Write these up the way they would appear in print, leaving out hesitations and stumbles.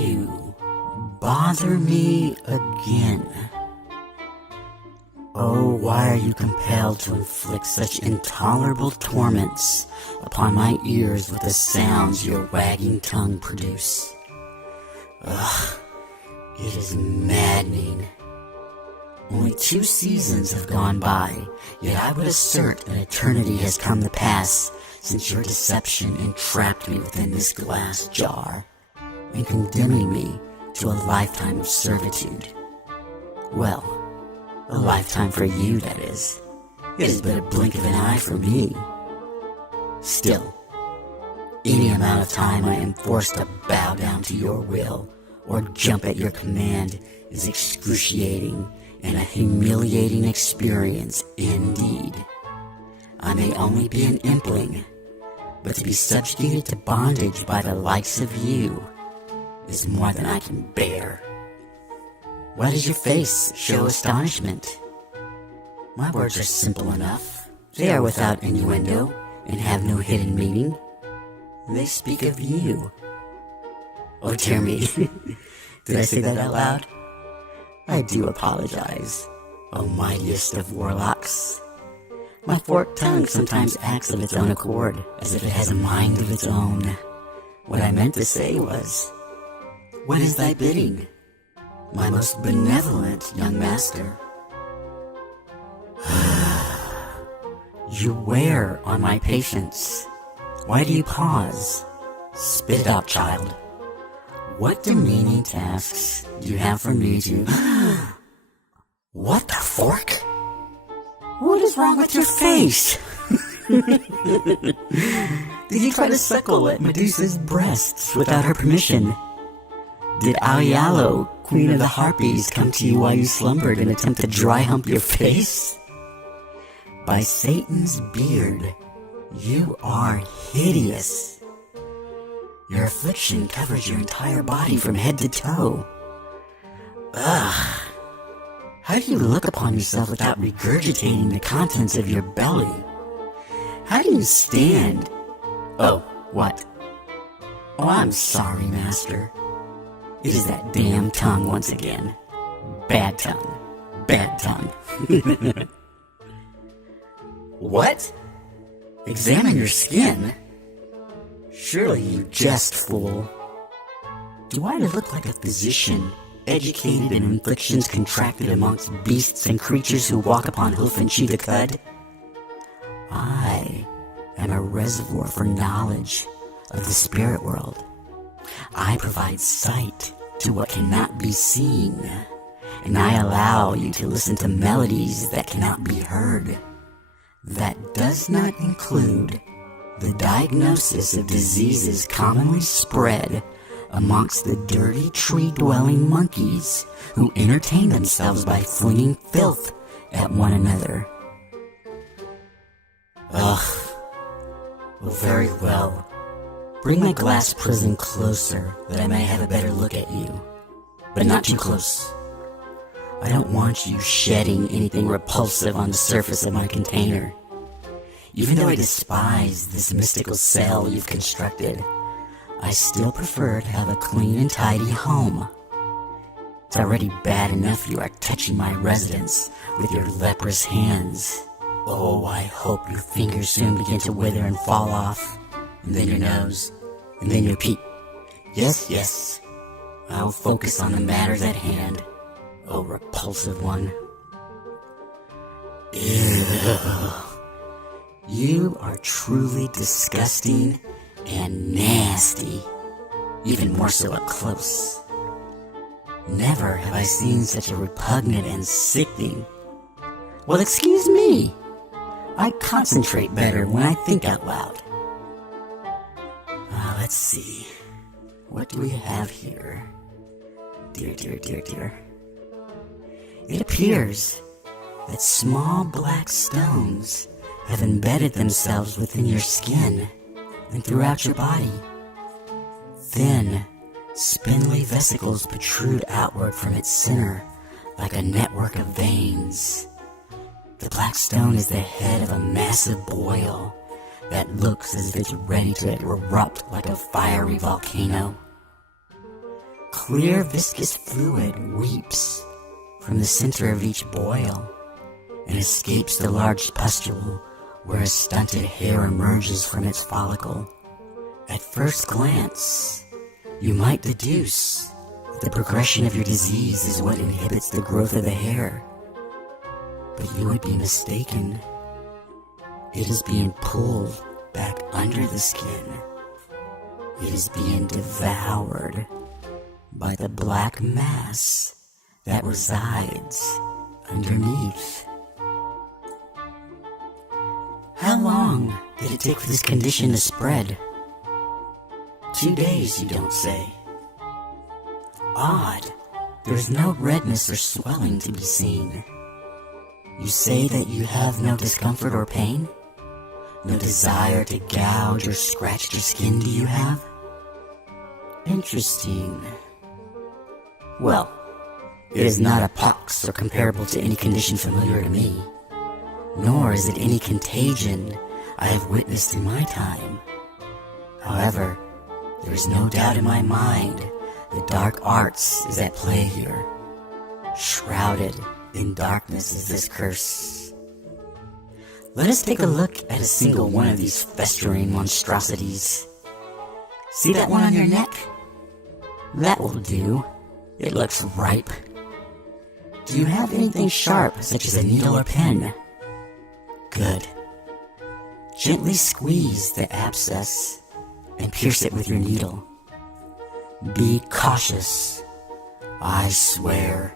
You bother me again. Oh, why are you compelled to inflict such intolerable torments upon my ears with the sounds your wagging tongue produce? Ugh, it is maddening. Only 2 seasons have gone by, yet I would assert an eternity has come to pass since your deception entrapped me within this glass jar, and condemning me to a lifetime of servitude. Well, a lifetime for you, that is. It is but a blink of an eye for me. Still, any amount of time I am forced to bow down to your will or jump at your command is excruciating and a humiliating experience indeed. I may only be an Impling, but to be subjugated to bondage by the likes of you is more than I can bear. Why does your face show astonishment? My words are simple enough. They are without innuendo and have no hidden meaning. They speak of you. Oh dear me, did I say that out loud? I do apologize, O mightiest of warlocks. My forked tongue sometimes acts of its own accord, as if it has a mind of its own. What I meant to say was, what is thy bidding, my most benevolent young master? You wear on my patience. Why do you pause? Spit it out, child. What demeaning tasks do you have for me to... What the fork? What is wrong with your face? Did you try to suckle at Medusa's breasts without her permission? Did Ayalo, queen of the harpies, come to you while you slumbered and attempt to dry hump your face? By Satan's beard, you are hideous. Your affliction covers your entire body from head to toe. Ugh. How do you look upon yourself without regurgitating the contents of your belly? How do you stand? Oh, what? Oh, I'm sorry, master. It is that damn tongue once again. Bad tongue. Bad tongue. What? Examine your skin? Surely you jest, fool. Do I look like a physician, educated in inflictions contracted amongst beasts and creatures who walk upon hoof and chew the cud? I am a reservoir for knowledge of the spirit world. I provide sight to what cannot be seen, and I allow you to listen to melodies that cannot be heard. That does not include the diagnosis of diseases commonly spread amongst the dirty tree-dwelling monkeys who entertain themselves by flinging filth at one another. Ugh. Well, very well. Bring my glass prison closer that I may have a better look at you. But not too close. I don't want you shedding anything repulsive on the surface of my container. Even though I despise this mystical cell you've constructed, I still prefer to have a clean and tidy home. It's already bad enough you are touching my residence with your leprous hands. Oh, I hope your fingers soon begin to wither and fall off, and then your nose, and then your Yes, yes, I'll focus on the matters at hand. Oh, repulsive one. Ew. You are truly disgusting and nasty, even more so up close. Never have I seen such a repugnant and sickening... Well, excuse me. I concentrate better when I think out loud. Let's see. What do we have here? Dear, dear, dear, dear. It appears that small black stones have embedded themselves within your skin and throughout your body. Thin, spindly vesicles protrude outward from its center like a network of veins. The black stone is the head of a massive boil that looks as if it's ready to erupt like a fiery volcano. clear viscous fluid weeps from the center of each boil and escapes the large pustule where a stunted hair emerges from its follicle. At first glance, you might deduce that the progression of your disease is what inhibits the growth of the hair. But you would be mistaken. It is being pulled back under the skin. It is being devoured by the black mass that resides underneath. How long did it take for this condition to spread? 2 days, you don't say. Odd, there is no redness or swelling to be seen. You say that you have no discomfort or pain? No desire to gouge or scratch your skin, do you have? Interesting. Well, it is not a pox or comparable to any condition familiar to me, nor is it any contagion I have witnessed in my time. However, there is no doubt in my mind the dark arts is at play here. Shrouded in darkness is this curse. Let us take a look at a single one of these festering monstrosities. See that one on your neck? That will do. It looks ripe. Do you have anything sharp, such as a needle or pen? Good. Gently squeeze the abscess and pierce it with your needle. Be cautious. I swear,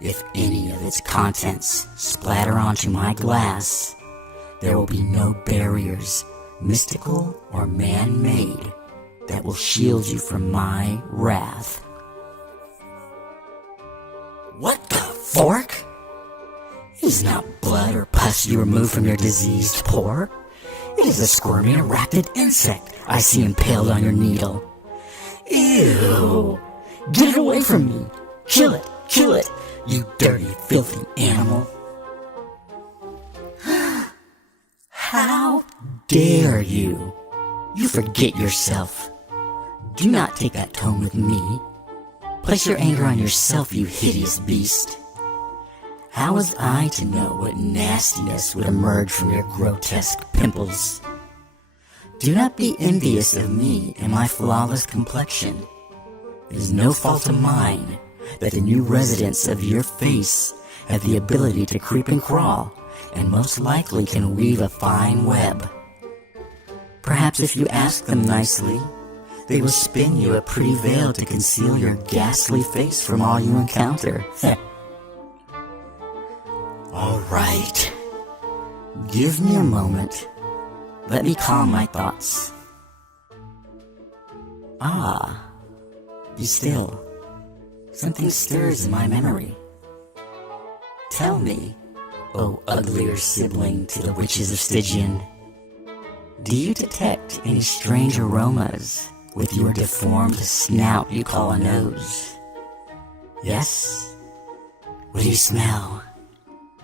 if any of its contents splatter onto my glass, there will be no barriers, mystical or man-made, that will shield you from my wrath. What the fork? It is not blood or pus you remove from your diseased pore. It is a squirming arachnid insect I see impaled on your needle. Ew! Get it away from me! Kill it, you dirty, filthy animal! How dare you! You forget yourself. Do not take that tone with me. Place your anger on yourself, you hideous beast. How was I to know what nastiness would emerge from your grotesque pimples? Do not be envious of me and my flawless complexion. It is no fault of mine that the new residents of your face have the ability to creep and crawl, and most likely can weave a fine web. Perhaps if you ask them nicely, they will spin you a pretty veil to conceal your ghastly face from all you encounter. All right. Give me a moment. Let me calm my thoughts. Ah, be still. Something stirs in my memory. Tell me, O uglier sibling to the witches of Stygian, do you detect any strange aromas with your deformed snout you call a nose? Yes? What do you smell?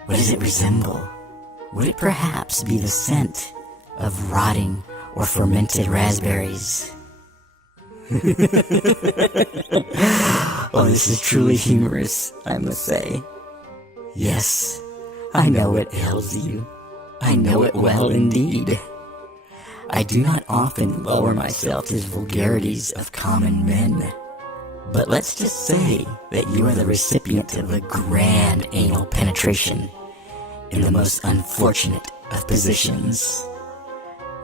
What does it resemble? Would it perhaps be the scent of rotting or fermented raspberries? Oh, this is truly humorous, I must say. Yes, I know what ails you. I know it well indeed. I do not often lower myself to the vulgarities of common men, but let's just say that you are the recipient of a grand anal penetration in the most unfortunate of positions.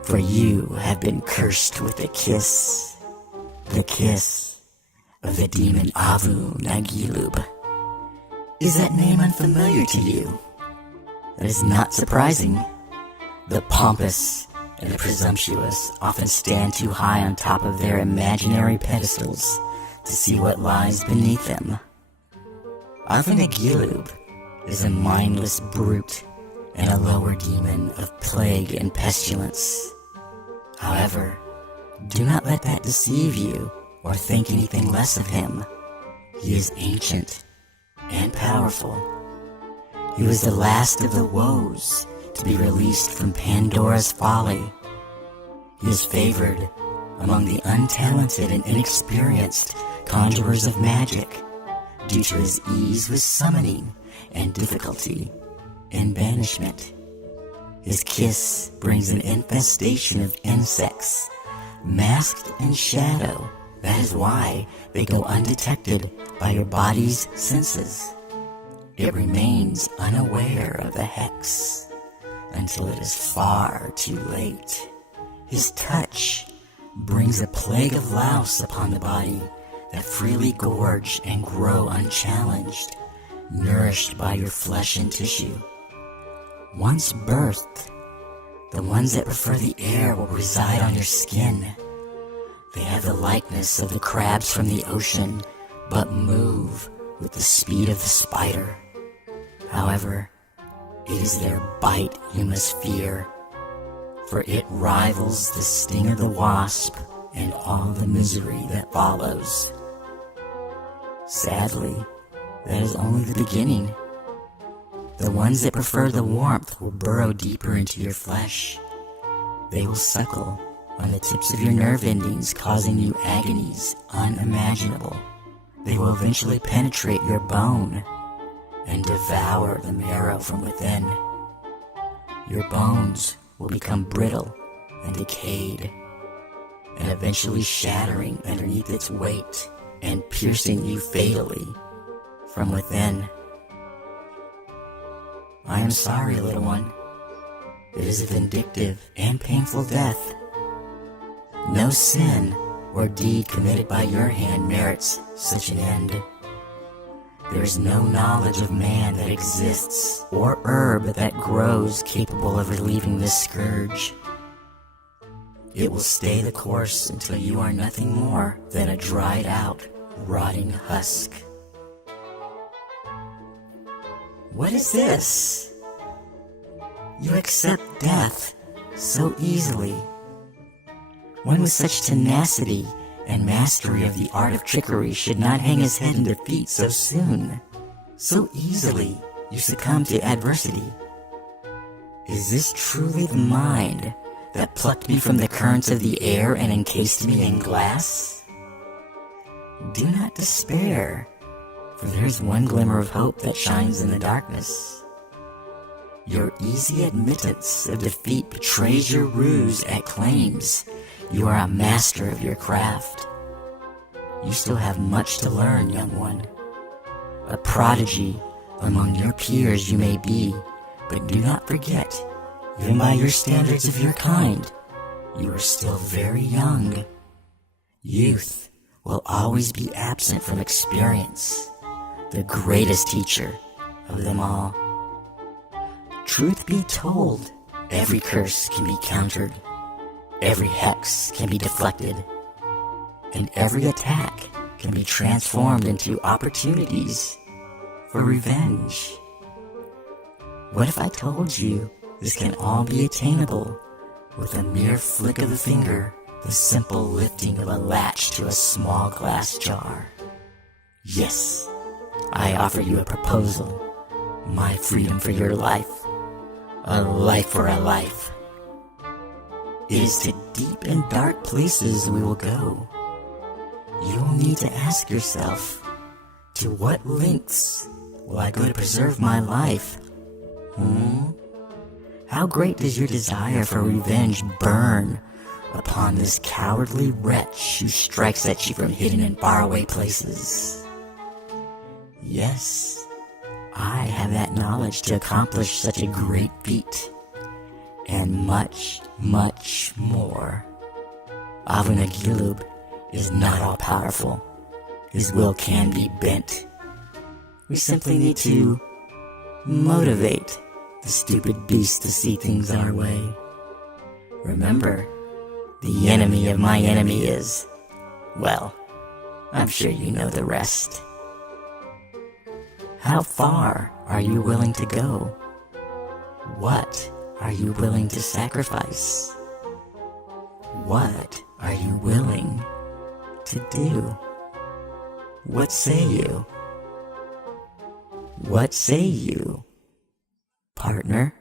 For you have been cursed with the kiss of the demon Avu Nagilub. Is that name unfamiliar to you? That is not surprising. The pompous and the presumptuous often stand too high on top of their imaginary pedestals to see what lies beneath them. Avu Nagilub is a mindless brute and a lower demon of plague and pestilence. However, do not let that deceive you or think anything less of him. He is ancient and powerful. He was the last of the woes to be released from Pandora's folly. He is favored among the untalented and inexperienced conjurers of magic due to his ease with summoning and difficulty in banishment. His kiss brings an infestation of insects, masked in shadow. That is why they go undetected by your body's senses. It remains unaware of the hex until it is far too late. His touch brings a plague of louse upon the body that freely gorge and grow unchallenged, nourished by your flesh and tissue. Once birthed, the ones that prefer the air will reside on your skin. They have the likeness of the crabs from the ocean, but move with the speed of the spider. However, it is their bite you must fear, for it rivals the sting of the wasp and all the misery that follows. Sadly, that is only the beginning. The ones that prefer the warmth will burrow deeper into your flesh. They will suckle on the tips of your nerve endings, causing you agonies unimaginable. They will eventually penetrate your bone and devour the marrow from within. Your bones will become brittle and decayed, and eventually shattering underneath its weight and piercing you fatally from within. I am sorry, little one. It is a vindictive and painful death. No sin or deed committed by your hand merits such an end. There is no knowledge of man that exists, or herb that grows capable of relieving this scourge. It will stay the course until you are nothing more than a dried out, rotting husk. What is this? You accept death so easily. One with such tenacity and mastery of the art of trickery should not hang his head in defeat so soon. So easily you succumb to adversity. Is this truly the mind that plucked me from the currents of the air and encased me in glass? Do not despair, for there is one glimmer of hope that shines in the darkness. Your easy admittance of defeat betrays your ruse at claims you are a master of your craft. You still have much to learn, young one. A prodigy among your peers you may be, but do not forget, even by your standards of your kind, you are still very young. Youth will always be absent from experience, the greatest teacher of them all. Truth be told, every curse can be countered, every hex can be deflected, and every attack can be transformed into opportunities for revenge. What if I told you this can all be attainable with a mere flick of the finger, the simple lifting of a latch to a small glass jar? Yes, I offer you a proposal, my freedom for your life, a life for a life. It is to deep and dark places we will go. You will need to ask yourself, to what lengths will I go to preserve my life? How great does your desire for revenge burn upon this cowardly wretch who strikes at you from hidden and faraway places? Yes, I have that knowledge to accomplish such a great feat, and much, much more. Avunagilub is not all-powerful. His will can be bent. We simply need to motivate the stupid beast to see things our way. Remember, the enemy of my enemy is, well, I'm sure you know the rest. How far are you willing to go? What are you willing to sacrifice? What are you willing to do? What say you? What say you, partner?